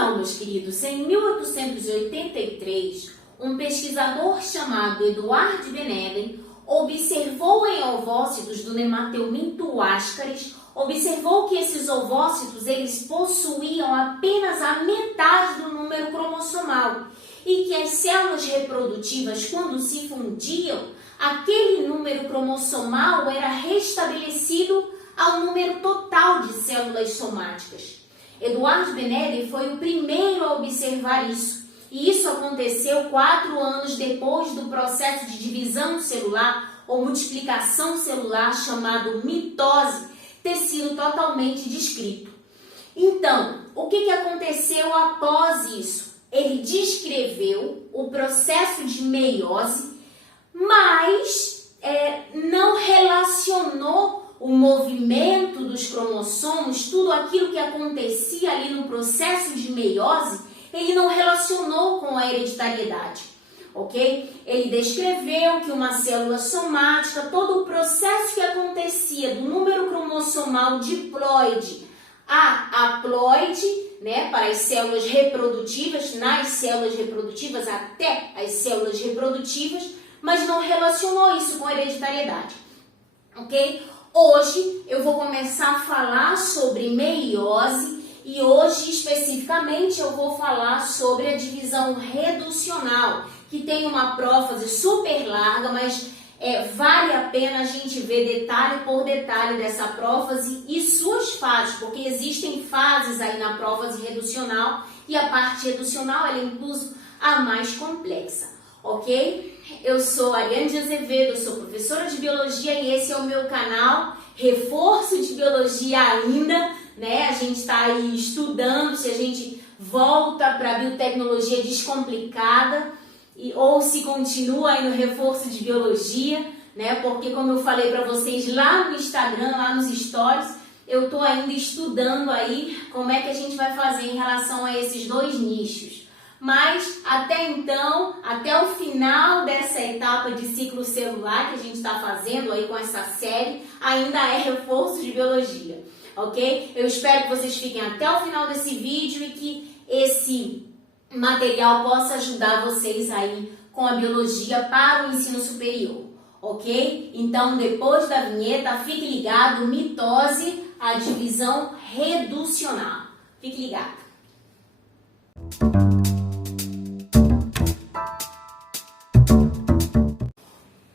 Então, meus queridos, em 1883, um pesquisador chamado Edward Beneden observou em ovócitos do Nemateuminto ascaris, observou que esses ovócitos eles possuíam apenas a metade do número cromossomal e que as células reprodutivas, quando se fundiam, aquele número cromossomal era restabelecido ao número total de células somáticas. Edward Beneden foi o primeiro a observar isso, e isso aconteceu 4 anos depois do processo de divisão celular ou multiplicação celular chamado mitose ter sido totalmente descrito. Então, o que aconteceu após isso? Ele descreveu o processo de meiose, mas não relacionou o movimento dos cromossomos, tudo aquilo que acontecia ali no processo de meiose, ele não relacionou com a hereditariedade, ok? Ele descreveu que uma célula somática, todo o processo que acontecia do número cromossomal diploide a haploide, né, para as células reprodutivas, nas células reprodutivas até as células reprodutivas, mas não relacionou isso com a hereditariedade, ok? Hoje eu vou começar a falar sobre meiose e hoje especificamente eu vou falar sobre a divisão reducional, que tem uma prófase super larga, mas vale a pena a gente ver detalhe por detalhe dessa prófase e suas fases, porque existem fases aí na prófase reducional e a parte reducional ela é incluso a mais complexa, ok? Eu sou Ariane de Azevedo, eu sou professora de Biologia e esse é o meu canal Reforço de Biologia ainda, né? A gente está aí estudando se a gente volta para a biotecnologia descomplicada ou se continua aí no reforço de biologia, né? Porque como eu falei para vocês lá no Instagram, lá nos stories, eu estou ainda estudando aí como é que a gente vai fazer em relação a esses dois nichos. Mas até então, até o final dessa etapa de ciclo celular que a gente está fazendo aí com essa série, ainda é reforço de biologia, ok? Eu espero que vocês fiquem até o final desse vídeo e que esse material possa ajudar vocês aí com a biologia para o ensino superior, ok? Então, depois da vinheta, fique ligado, mitose, a divisão reducional. Fique ligado.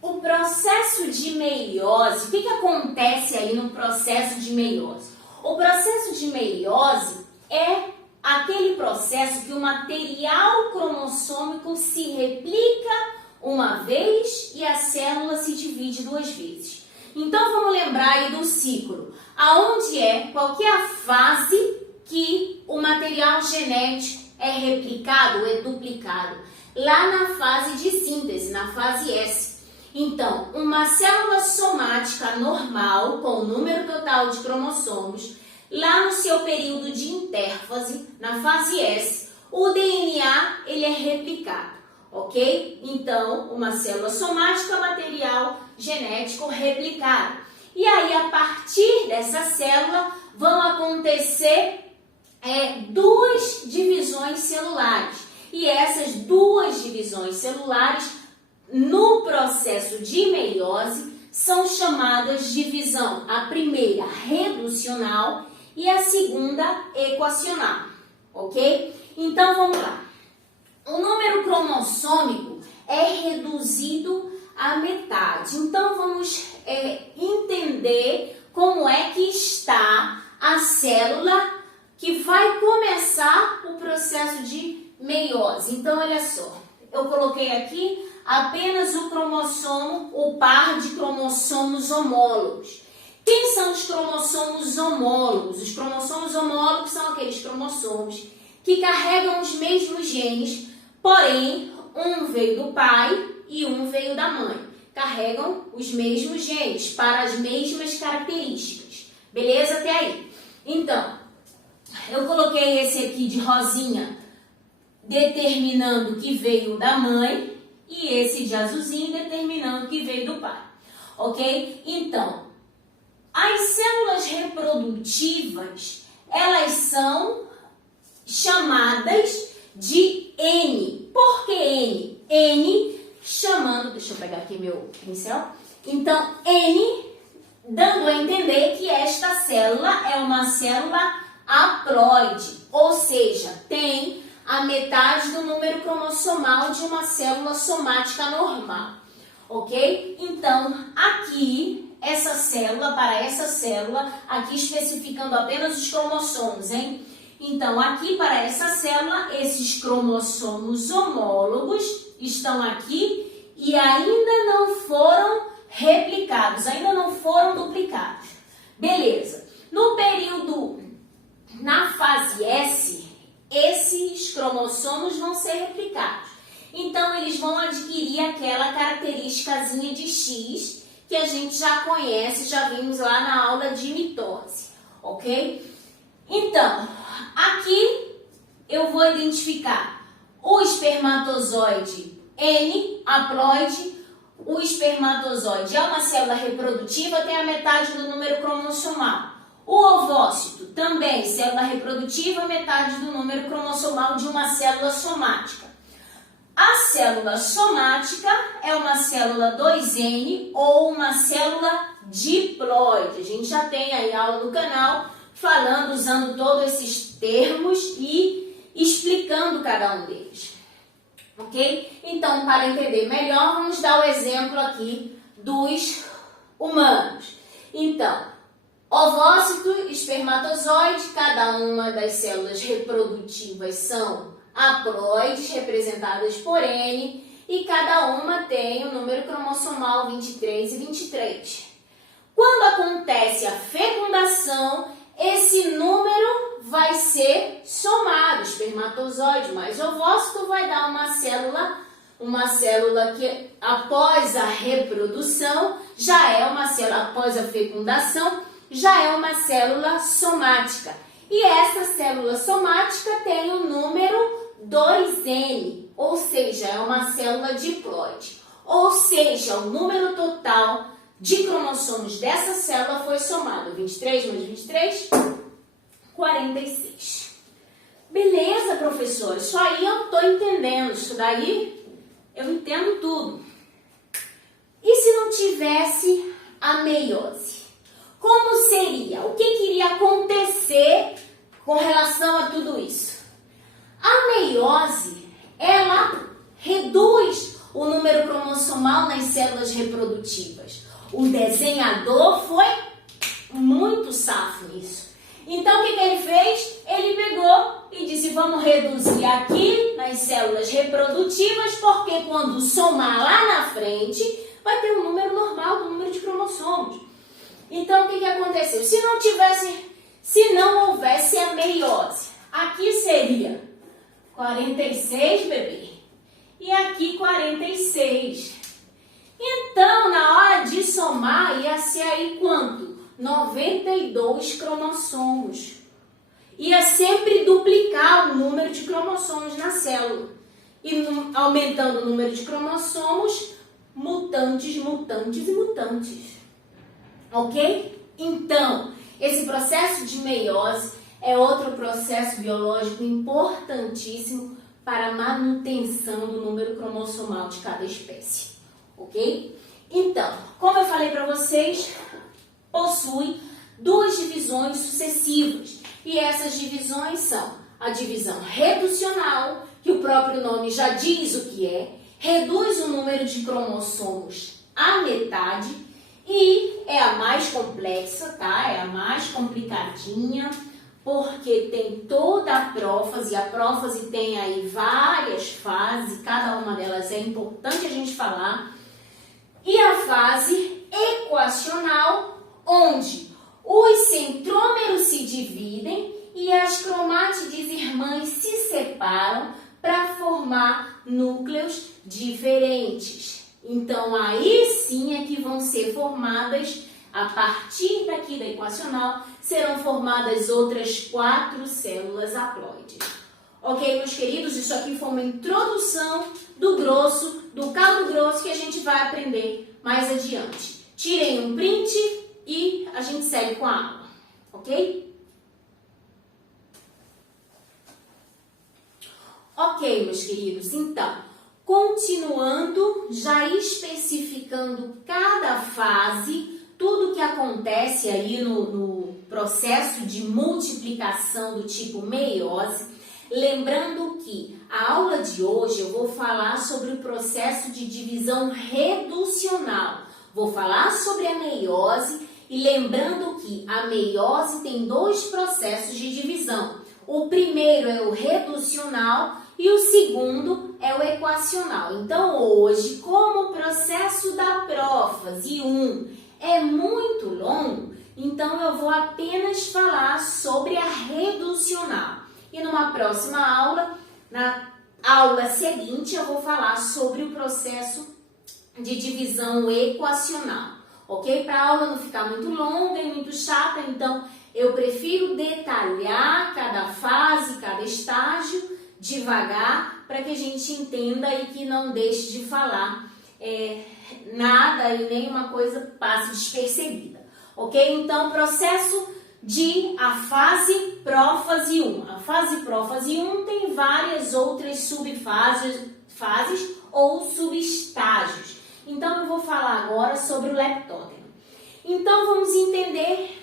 O processo de meiose, o que acontece aí no processo de meiose? O processo de meiose é aquele processo que o material cromossômico se replica uma vez e a célula se divide 2 vezes. Então vamos lembrar aí do ciclo, qual que é a fase que o material genético é replicado, é duplicado? Lá na fase de síntese, na fase S. Então, uma célula somática normal, com o número total de cromossomos, lá no seu período de intérfase, na fase S, o DNA ele é replicado, ok? Então, uma célula somática, material genético replicado. E aí, a partir dessa célula, vão acontecer 2 divisões celulares. E essas 2 divisões celulares, no processo de meiose, são chamadas divisão, a primeira reducional e a segunda equacional, ok? Então vamos lá. O número cromossômico é reduzido à metade. Então vamos entender como é que está a célula que vai começar o processo de meiose. Então olha só, eu coloquei aqui apenas o cromossomo, o par de cromossomos homólogos. Quem são os cromossomos homólogos? Os cromossomos homólogos são aqueles cromossomos que carregam os mesmos genes, porém, um veio do pai e um veio da mãe. Carregam os mesmos genes para as mesmas características. Beleza até aí? Então, eu coloquei esse aqui de rosinha, determinando que veio da mãe, e esse de azulzinho determinando que veio do pai, ok? Então, as células reprodutivas, elas são chamadas de N. Por que N? N chamando, deixa eu pegar aqui meu pincel. Então, N dando a entender que esta célula é uma célula haploide, ou seja, tem a metade do número cromossomal de uma célula somática normal, ok? Então, aqui, para essa célula, aqui especificando apenas os cromossomos, hein? Então, aqui para essa célula, esses cromossomos homólogos estão aqui e ainda não foram replicados, ainda não foram duplicados. Beleza. Na fase S, esses cromossomos vão ser replicados. Então, eles vão adquirir aquela característicazinha de X que a gente já conhece, já vimos lá na aula de mitose, ok? Então, aqui eu vou identificar o espermatozoide N, haploide. O espermatozoide é uma célula reprodutiva, tem a metade do número cromossomal. O ovócito também, célula reprodutiva, metade do número cromossomal de uma célula somática. A célula somática é uma célula 2N ou uma célula diploide. A gente já tem aí aula no canal falando, usando todos esses termos e explicando cada um deles. Ok? Então, para entender melhor, vamos dar o exemplo aqui dos humanos. Então, ovócito, espermatozoide, cada uma das células reprodutivas são haploides, representadas por N, e cada uma tem o número cromossomal 23 e 23. Quando acontece a fecundação, esse número vai ser somado, espermatozoide mais ovócito vai dar uma célula que após a reprodução, após a fecundação, já é uma célula somática. E essa célula somática tem o número 2N, ou seja, é uma célula diploide. Ou seja, o número total de cromossomos dessa célula foi somado. 23 mais 23, 46. Beleza, professor? Isso aí eu estou entendendo. Isso daí eu entendo tudo. E se não tivesse a meiose? Como seria? O que iria acontecer com relação a tudo isso? A meiose, ela reduz o número cromossomal nas células reprodutivas. O desenhador foi muito safo nisso. Então, o que ele fez? Ele pegou e disse, vamos reduzir aqui nas células reprodutivas, porque quando somar lá na frente, vai ter um número normal do número de cromossomos. Então, o que aconteceu? Se não houvesse a meiose, aqui seria 46, bebê, e aqui 46. Então, na hora de somar, ia ser aí quanto? 92 cromossomos. Ia sempre duplicar o número de cromossomos na célula. E aumentando o número de cromossomos, mutantes, mutantes e mutantes. Ok? Então, esse processo de meiose é outro processo biológico importantíssimo para a manutenção do número cromossomal de cada espécie. Ok? Então, como eu falei para vocês, possui duas divisões sucessivas. E essas divisões são a divisão reducional, que o próprio nome já diz o que é, reduz o número de cromossomos à metade e é a mais complexa, tá? É a mais complicadinha, porque tem toda a prófase. A prófase tem aí várias fases, cada uma delas é importante a gente falar. E a fase equacional, onde os centrômeros se dividem e as cromátides irmãs se separam para formar núcleos diferentes. Então, aí sim é que vão ser formadas, a partir daqui da equacional, serão formadas outras 4 células haploides. Ok, meus queridos? Isso aqui foi uma introdução do caldo grosso que a gente vai aprender mais adiante. Tirem um print e a gente segue com a aula, ok? Ok, meus queridos, então, continuando, já especificando cada fase, tudo que acontece aí no processo de multiplicação do tipo meiose, lembrando que a aula de hoje eu vou falar sobre o processo de divisão reducional, vou falar sobre a meiose e lembrando que a meiose tem dois processos de divisão. O primeiro é o reducional e o segundo é o equacional. Então, hoje, como o processo da prófase 1 é muito longo, então eu vou apenas falar sobre a reducional. E numa próxima aula, na aula seguinte, eu vou falar sobre o processo de divisão equacional. Ok? Para a aula não ficar muito longa e muito chata, então eu prefiro detalhar cada fase, cada estágio, devagar, para que a gente entenda e que não deixe de falar nada e nenhuma coisa passe despercebida. Ok? Então, processo de a fase prófase 1. A fase prófase 1 tem várias outras fases ou subestágios. Então, eu vou falar agora sobre o leptótero. Então, vamos entender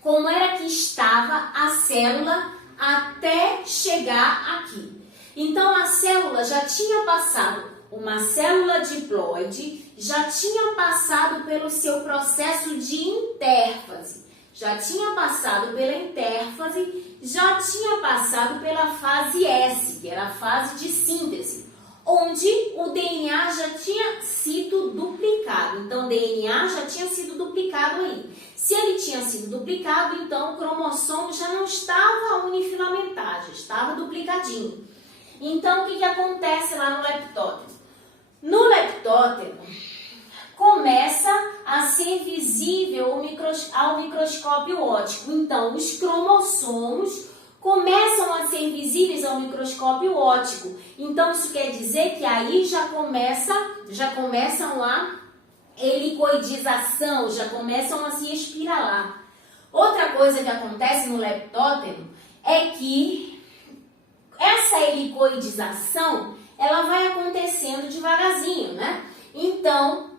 como era que estava a célula até chegar aqui. Então, a célula já tinha passado uma célula diploide, já tinha passado pelo seu processo de intérfase, já tinha passado pela intérfase, já tinha passado pela fase S, que era a fase de síntese, onde o DNA já tinha sido duplicado. Então, o DNA já tinha sido duplicado aí. Se ele tinha sido duplicado, então o cromossomo já não estava unifilamentar, já estava duplicadinho. Então, o que acontece lá no leptótero? No leptótero, começa a ser visível ao microscópio óptico. Então, os cromossomos começam a ser visíveis ao microscópio óptico. Então, isso quer dizer que aí já começam a helicoidização, já começam a se espiralar. Outra coisa que acontece no leptótero é que essa helicoidização, ela vai acontecendo devagarzinho, né? Então,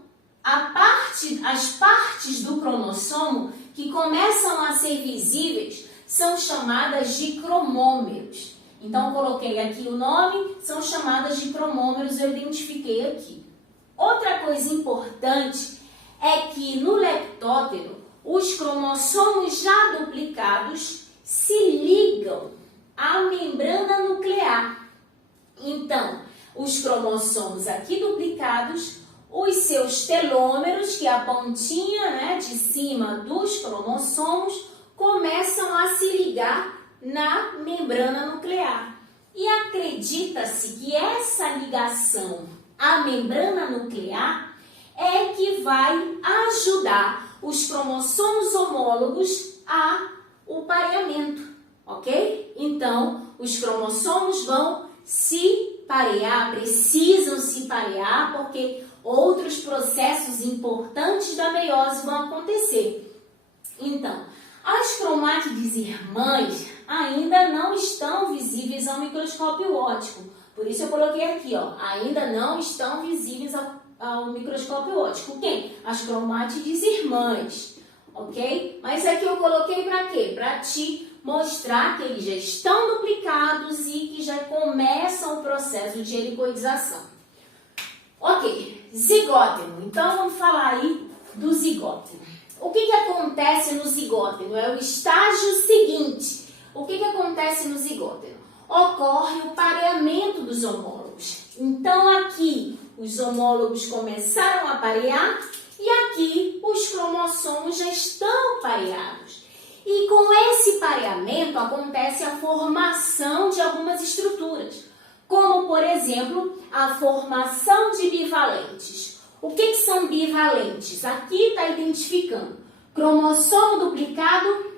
as partes do cromossomo que começam a ser visíveis são chamadas de cromômeros. Então, coloquei aqui o nome, são chamadas de cromômeros, eu identifiquei aqui. Outra coisa importante é que no leptótero, os cromossomos já duplicados se ligam à membrana nuclear. Então, os cromossomos aqui duplicados, os seus telômeros, que é a pontinha, né, de cima dos cromossomos, começam a se ligar na membrana nuclear. E acredita-se que essa ligação à membrana nuclear é que vai ajudar os cromossomos homólogos ao pareamento, ok? Então, os cromossomos vão se parear, precisam se parear, porque outros processos importantes da meiose vão acontecer. Então, as cromátides irmãs ainda não estão visíveis ao microscópio óptico. Por isso eu coloquei aqui, ó, ainda não estão visíveis ao microscópio óptico. Quem? As cromátides irmãs, ok? Mas aqui eu coloquei para quê? Para te mostrar que eles já estão duplicados e que já começam o processo de helicoidização. Ok, zigóteno. Então vamos falar aí do zigóteno. O que acontece no zigóteno? É o estágio seguinte. O que acontece no zigóteno? Ocorre o pareamento dos homólogos. Então aqui os homólogos começaram a parear e aqui os cromossomos já estão pareados. E com esse pareamento acontece a formação de algumas estruturas, como por exemplo a formação de bivalentes. O que são bivalentes? Aqui está identificando cromossomo duplicado.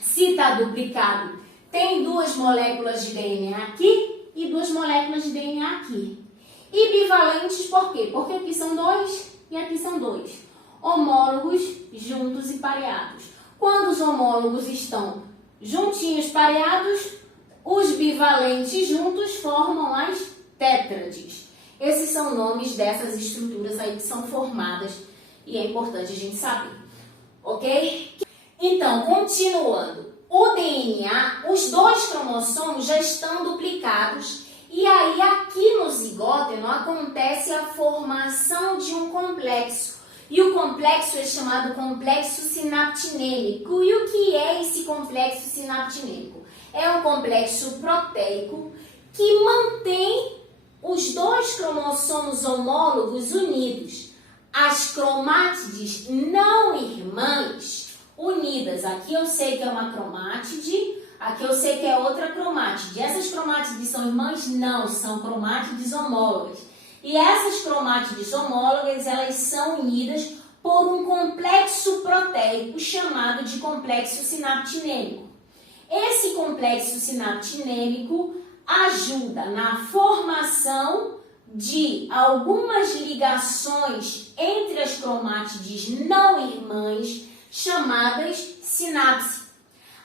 Se está duplicado, tem duas moléculas de DNA aqui e duas moléculas de DNA aqui. E bivalentes por quê? Porque aqui são dois e aqui são dois. Homólogos juntos e pareados. Quando os homólogos estão juntinhos, pareados, Os bivalentes juntos formam as tétrades. Esses são nomes dessas estruturas aí que são formadas e é importante a gente saber, ok? Então, continuando, o DNA, os dois cromossomos já estão duplicados e aí aqui no zigóteno acontece a formação de um complexo. E o complexo é chamado complexo sinaptinêmico. E o que é esse complexo sinaptinêmico? É um complexo proteico que mantém os dois cromossomos homólogos unidos. As cromátides não irmãs unidas. Aqui eu sei que é uma cromátide, aqui eu sei que é outra cromátide. Essas cromátides são irmãs? Não, são cromátides homólogas. E essas cromátides homólogas, elas são unidas por um complexo proteico chamado de complexo sinaptinêmico. Esse complexo sinaptinêmico ajuda na formação de algumas ligações entre as cromátides não irmãs, chamadas sinapse.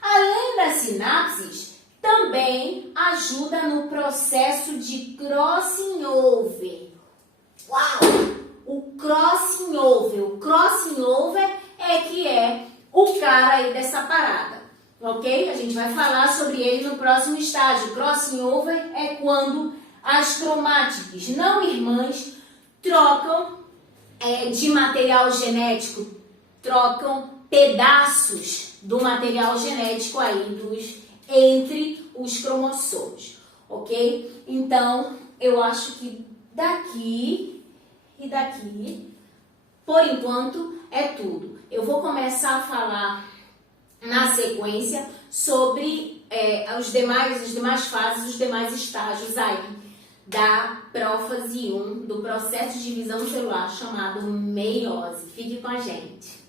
Além das sinapses, também ajuda no processo de crossing over. Uau! O crossing over. O crossing over é que é o cara aí dessa parada, ok? A gente vai falar sobre ele no próximo estágio. Crossing over é quando as cromátides não irmãs trocam de material genético, trocam pedaços do material genético aí entre os cromossomos, ok? Então, eu acho que daqui e daqui, por enquanto, é tudo. Eu vou começar a falar na sequência sobre as demais fases, os demais estágios aí da prófase 1, do processo de divisão celular chamado meiose. Fique com a gente.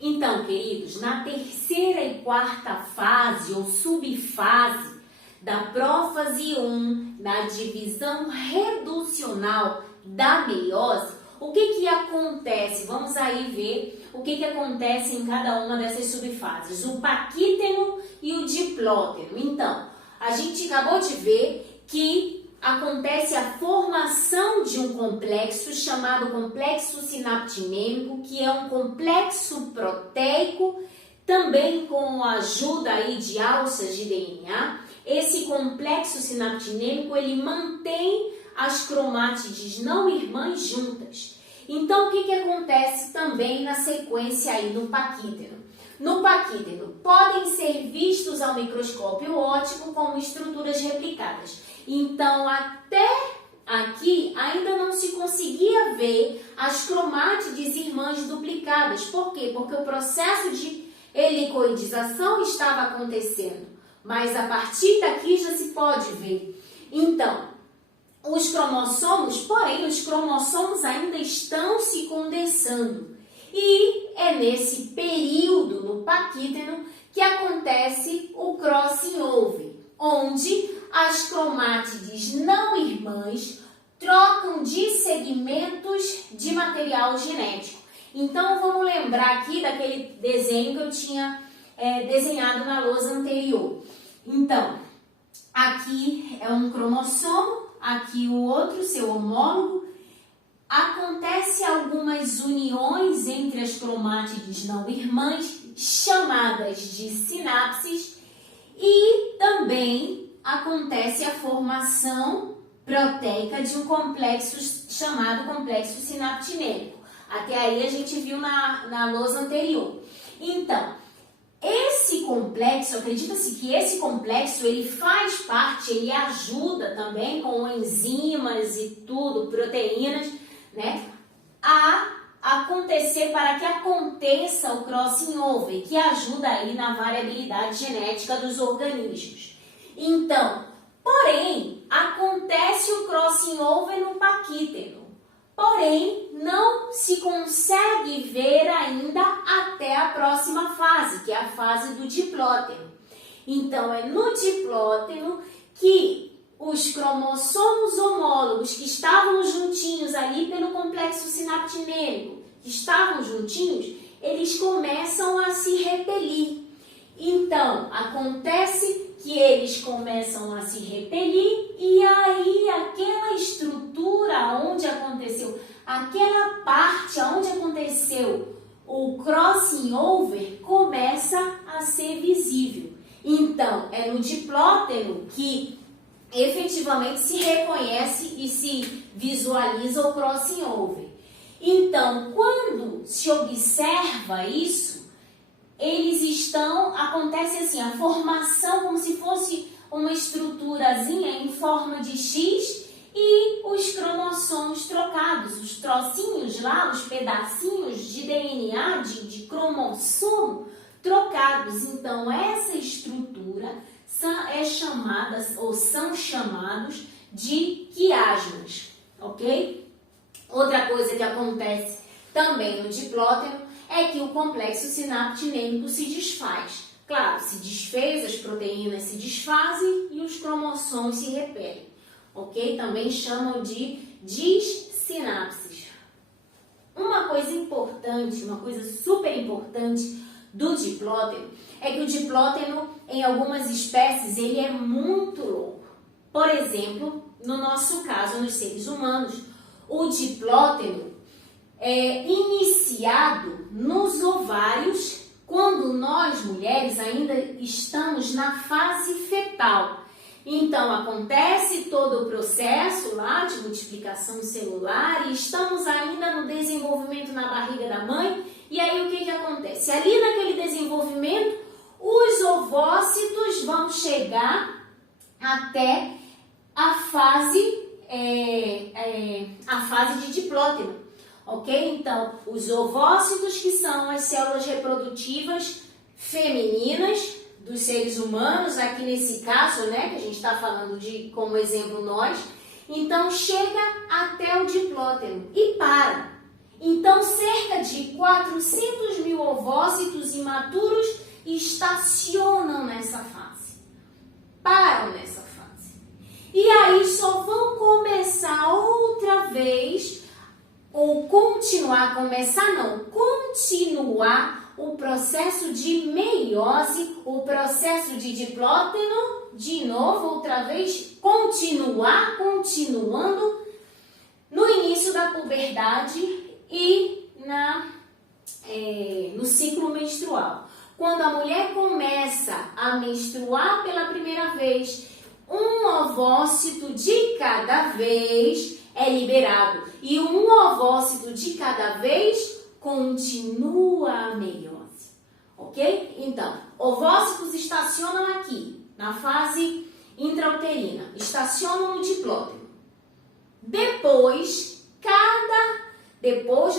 Então, queridos, na terceira e quarta fase ou subfase da prófase 1, da divisão reducional da meiose, o que acontece? Vamos aí ver o que acontece em cada uma dessas subfases, o paquíteno e o diplóteno. Então, a gente acabou de ver que acontece a formação de um complexo chamado complexo sinaptinêmico, que é um complexo proteico, também com a ajuda aí de alças de DNA. Esse complexo sinaptinêmico, ele mantém as cromátides não irmãs juntas. Então, o que acontece também na sequência aí no paquíteno? No paquíteno, podem ser vistos ao microscópio óptico como estruturas replicadas. Então, até aqui ainda não se conseguia ver as cromátides irmãs duplicadas. Por quê? Porque o processo de helicoidização estava acontecendo. Mas a partir daqui já se pode ver. Então, os cromossomos ainda estão se condensando. E é nesse período, no paquíteno, que acontece o crossing over, onde as cromátides não irmãs trocam de segmentos de material genético. Então, vamos lembrar aqui daquele desenho que eu tinha desenhado na lousa anterior. Então, aqui é um cromossomo, aqui o outro, seu homólogo. Acontece algumas uniões entre as cromátides não irmãs, chamadas de sinapses, e também acontece a formação proteica de um complexo chamado complexo sinaptinêmico. Até aí a gente viu na lousa anterior. Então, esse complexo, acredita-se que esse complexo, ele faz parte, ele ajuda também com enzimas e tudo, proteínas, né, a acontecer, para que aconteça o crossing over, que ajuda aí na variabilidade genética dos organismos. Então, porém, acontece o crossing over no paquíteno, porém, não se consegue ver ainda até a próxima fase, que é a fase do diplóteno. Então, é no diplóteno que os cromossomos homólogos que estavam juntinhos ali pelo complexo sinaptinêmico, que estavam juntinhos, eles começam a se repelir. Então, acontece que eles começam a se repelir e aí aquela estrutura onde aconteceu, aquela parte onde aconteceu o crossing over começa a ser visível. Então, é no diplóteno que efetivamente se reconhece e se visualiza o crossing over. Então, quando se observa isso, acontece assim, a formação como se fosse uma estruturazinha em forma de X e os cromossomos trocados, os trocinhos lá, os pedacinhos de DNA, de cromossomo trocados. Então, essa estrutura é chamada, ou são chamados de quiasmas, ok? Outra coisa que acontece também no diplóteno é que o complexo sináptico se desfaz. Claro, se desfez, as proteínas se desfazem e os cromossomos se repelem, ok? Também chamam de dissinapses. Uma coisa importante, uma coisa super importante do diplóteno é que o diplóteno, em algumas espécies, ele é muito longo. Por exemplo, no nosso caso, nos seres humanos, o diplóteno é iniciado nos ovários quando nós, mulheres, ainda estamos na fase fetal. Então, acontece todo o processo lá de multiplicação celular e estamos ainda no desenvolvimento na barriga da mãe. E aí, o que acontece? Ali naquele desenvolvimento, os ovócitos vão chegar até a fase de diplóteno, ok? Então, os ovócitos, que são as células reprodutivas femininas dos seres humanos, aqui nesse caso, né, que a gente está falando de como exemplo nós, então chega até o diplóteno e para. Então, cerca de 400 mil ovócitos imaturos estacionam nessa fase, param nessa fase. E aí só vão começar outra vez, ou continuar o processo de meiose, o processo de diplóteno, de novo, outra vez, continuando no início da puberdade e no ciclo menstrual. Quando a mulher começa a menstruar pela primeira vez, um ovócito de cada vez é liberado e um ovócito de cada vez continua a meiose, ok? Então, ovócitos estacionam aqui, na fase intrauterina, estacionam no diplóteno. Depois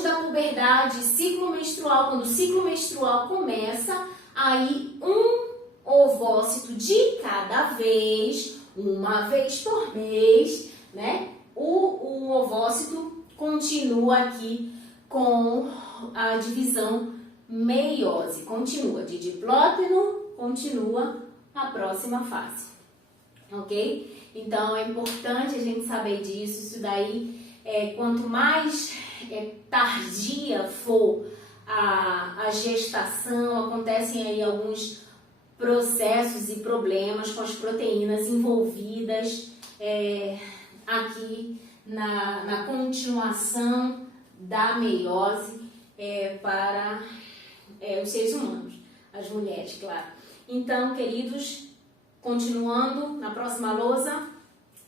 da puberdade, ciclo menstrual, quando o ciclo menstrual começa, aí um ovócito de cada vez, uma vez por mês, né? O ovócito continua aqui com a divisão meiose, continua de diplóteno, continua a próxima fase, ok? Então é importante a gente saber disso. Isso daí, quanto mais tardia for a gestação, acontecem aí alguns processos e problemas com as proteínas envolvidas aqui na continuação da meiose para os seres humanos, as mulheres, claro. Então, queridos, continuando na próxima lousa,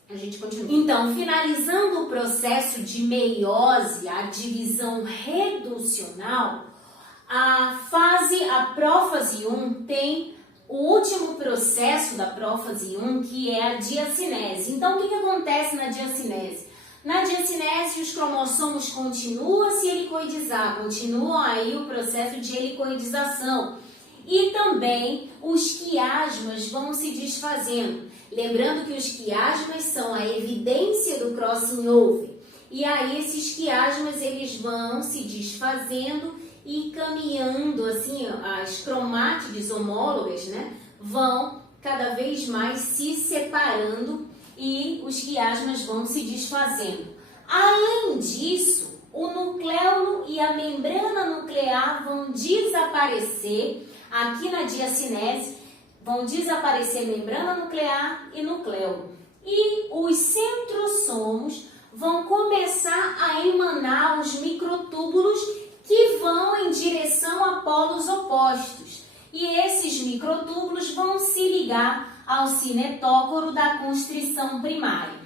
a gente continua. Então, finalizando o processo de meiose, a divisão reducional, a prófase 1 tem o último processo da prófase 1, que é a diacinese. Então, o que acontece na diacinese? Na diacinese, os cromossomos continuam a se helicoidizar, continuam aí o processo de helicoidização. E também os quiasmas vão se desfazendo. Lembrando que os quiasmas são a evidência do crossing over. E aí esses quiasmas, eles vão se desfazendo e caminhando, assim, as cromátides homólogas, né, vão cada vez mais se separando e os quiasmas vão se desfazendo. Além disso, o nucleolo e a membrana nuclear vão desaparecer aqui na diacinese, vão desaparecer membrana nuclear e nucleolo. E os centrossomos vão começar a emanar os microtúbulos que vão em direção a polos opostos. E esses microtúbulos vão se ligar ao cinetócoro da constrição primária.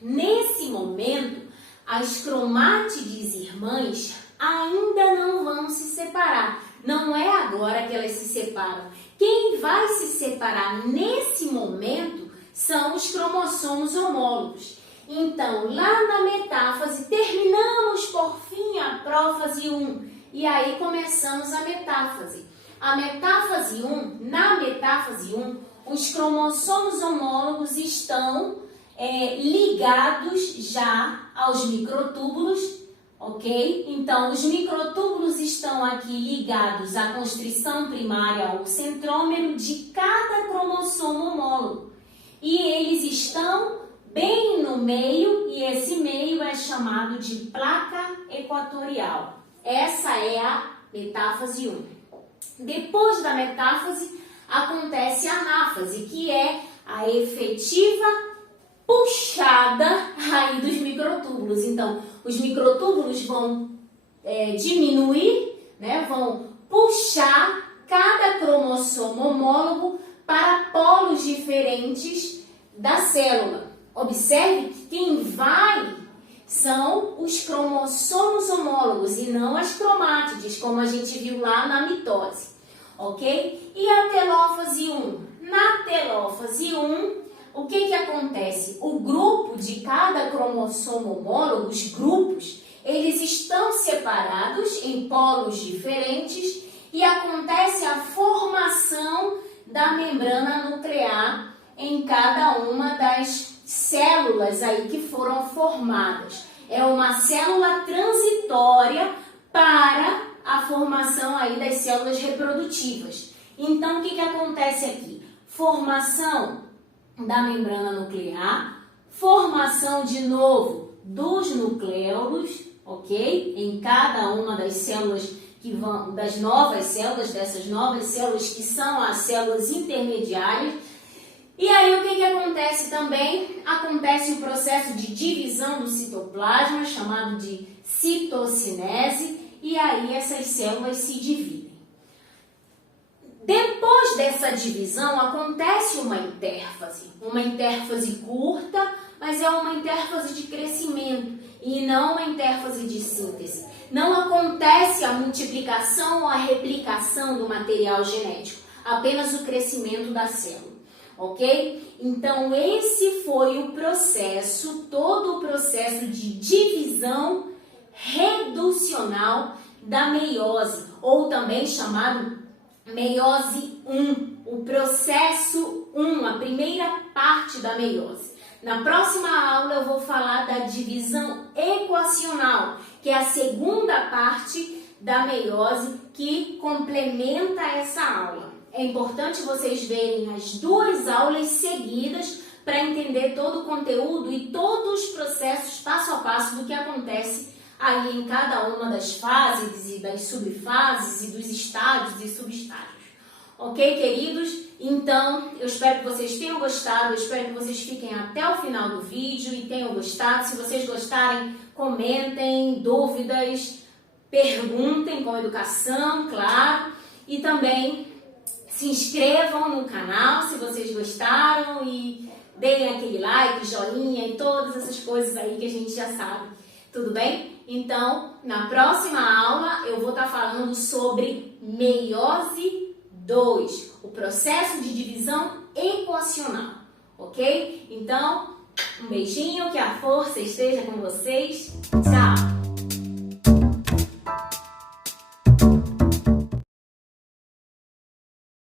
Nesse momento, as cromátides irmãs ainda não vão se separar. Não é agora que elas se separam. Quem vai se separar nesse momento são os cromossomos homólogos. Então, lá na metáfase, terminamos por fim a prófase 1 e aí começamos a metáfase. A metáfase 1, na metáfase 1, os cromossomos homólogos estão ligados já aos microtúbulos, ok? Então, os microtúbulos estão aqui ligados à constrição primária, ao centrômero de cada cromossomo homólogo. E eles estão bem no meio, e esse meio é chamado de placa equatorial. Essa é a metáfase 1. Depois da metáfase, acontece a anáfase, que é a efetiva puxada aí dos microtúbulos. Então, os microtúbulos vão diminuir, né? Vão puxar cada cromossomo homólogo para polos diferentes da célula. Observe que quem vai são os cromossomos homólogos e não as cromátides, como a gente viu lá na mitose, ok? E a telófase 1? Na telófase 1, o que acontece? O grupo de cada cromossomo homólogo, os grupos, eles estão separados em polos diferentes e acontece a formação da membrana nuclear em cada uma das células aí que foram formadas. É uma célula transitória para a formação aí das células reprodutivas. Então, o que acontece aqui? Formação da membrana nuclear, formação de novo dos nucleolos, ok? Em cada uma das células que vão, dessas novas células que são as células intermediárias. E aí o que acontece também? Acontece o processo de divisão do citoplasma, chamado de citocinese, e aí essas células se dividem. Depois dessa divisão, acontece uma intérfase curta, mas é uma intérfase de crescimento e não uma intérfase de síntese. Não acontece a multiplicação ou a replicação do material genético, apenas o crescimento da célula, ok? Então, esse foi o processo, todo o processo de divisão reducional da meiose, ou também chamado meiose 1, o processo 1, a primeira parte da meiose. Na próxima aula eu vou falar da divisão equacional, que é a segunda parte da meiose que complementa essa aula. É importante vocês verem as duas aulas seguidas para entender todo o conteúdo e todos os processos passo a passo do que acontece aí em cada uma das fases e das subfases e dos estádios e subestádios. Ok, queridos? Então, eu espero que vocês tenham gostado, eu espero que vocês fiquem até o final do vídeo e tenham gostado. Se vocês gostarem, comentem, dúvidas, perguntem com educação, claro. E também se inscrevam no canal se vocês gostaram e deem aquele like, joinha e todas essas coisas aí que a gente já sabe. Tudo bem? Então, na próxima aula eu vou estar falando sobre meiose 2, o processo de divisão equacional, ok? Então, um beijinho, que a força esteja com vocês. Tchau!